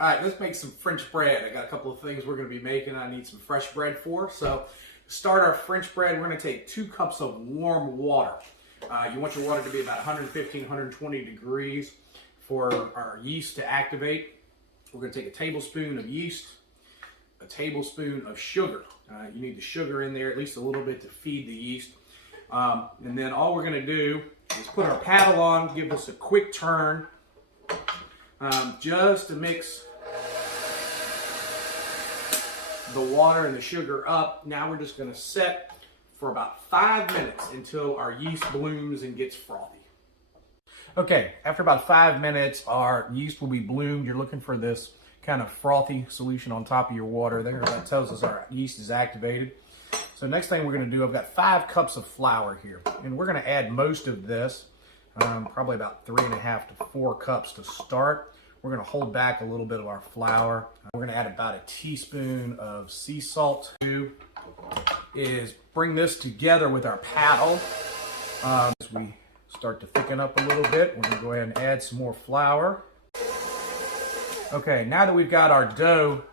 All right, let's make some French bread. I got a couple of things we're going to be making I need some fresh bread for. So to start our French bread, we're going to take 2 cups of warm water. You want your water to be about 115, 120 degrees for our yeast to activate. We're going to take a tablespoon of yeast, a tablespoon of sugar. You need the sugar in there at least a little bit to feed the yeast. And then all we're going to do is put our paddle on, give this a quick turn, just to mix the water and the sugar up. Now we're just going to set for about 5 minutes until our yeast blooms and gets frothy. Okay, after about 5 minutes, our yeast will be bloomed. You're looking for this kind of frothy solution on top of your water there. That tells us our yeast is activated. So next thing we're going to do, I've got 5 cups of flour here, and we're going to add most of this, probably about 3.5 to 4 cups to start. We're going to hold back a little bit of our flour. We're going to add about a teaspoon of sea salt. Is bring this together with our paddle. As we start to thicken up a little bit, we're going to go ahead and add some more flour. Okay, now that we've got our dough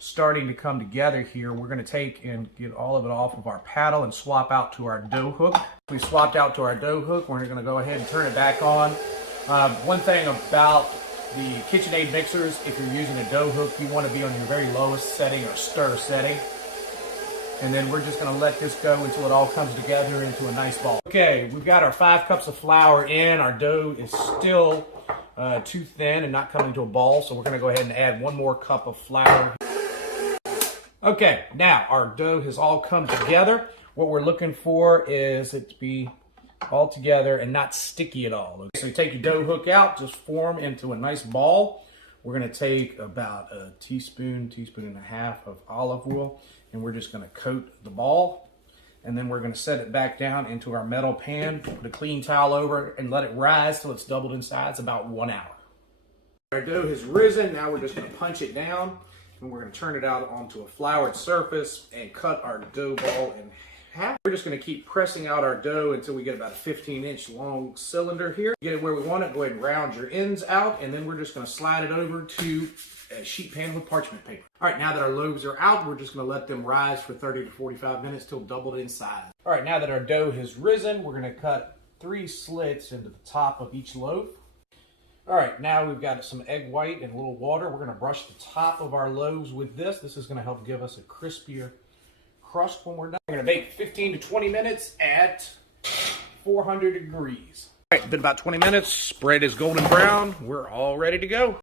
starting to come together here, we're going to take and get all of it off of our paddle and swap out to our dough hook. We swapped out to our dough hook. We're going to go ahead and turn it back on. One thing about the KitchenAid mixers, if you're using a dough hook, you want to be on your very lowest setting or stir setting. And then we're just going to let this go until it all comes together into a nice ball. Okay, we've got our 5 cups of flour in. Our dough is still too thin and not coming to a ball, so we're going to go ahead and add 1 more cup of flour. Okay, now our dough has all come together. What we're looking for is it to be all together and not sticky at all. Okay, so you take your dough hook out, just form into a nice ball. We're going to take about a teaspoon and a half of olive oil, and we're just going to coat the ball. And then we're going to set it back down into our metal pan, put a clean towel over it, and let it rise till it's doubled in size, about 1 hour. Our dough has risen. Now we're just going to punch it down, and we're going to turn it out onto a floured surface and cut our dough ball in half. We're just going to keep pressing out our dough until we get about a 15-inch long cylinder here. Get it where we want it, go ahead and round your ends out, and then we're just going to slide it over to a sheet pan with parchment paper. All right, now that our loaves are out, we're just going to let them rise for 30 to 45 minutes till doubled in size. All right, now that our dough has risen, we're going to cut 3 slits into the top of each loaf. All right, now we've got some egg white and a little water. We're going to brush the top of our loaves with this. This is going to help give us a crispier crust when we're done. We're going to bake 15 to 20 minutes at 400 degrees. All right, been about 20 minutes. Bread is golden brown. We're all ready to go.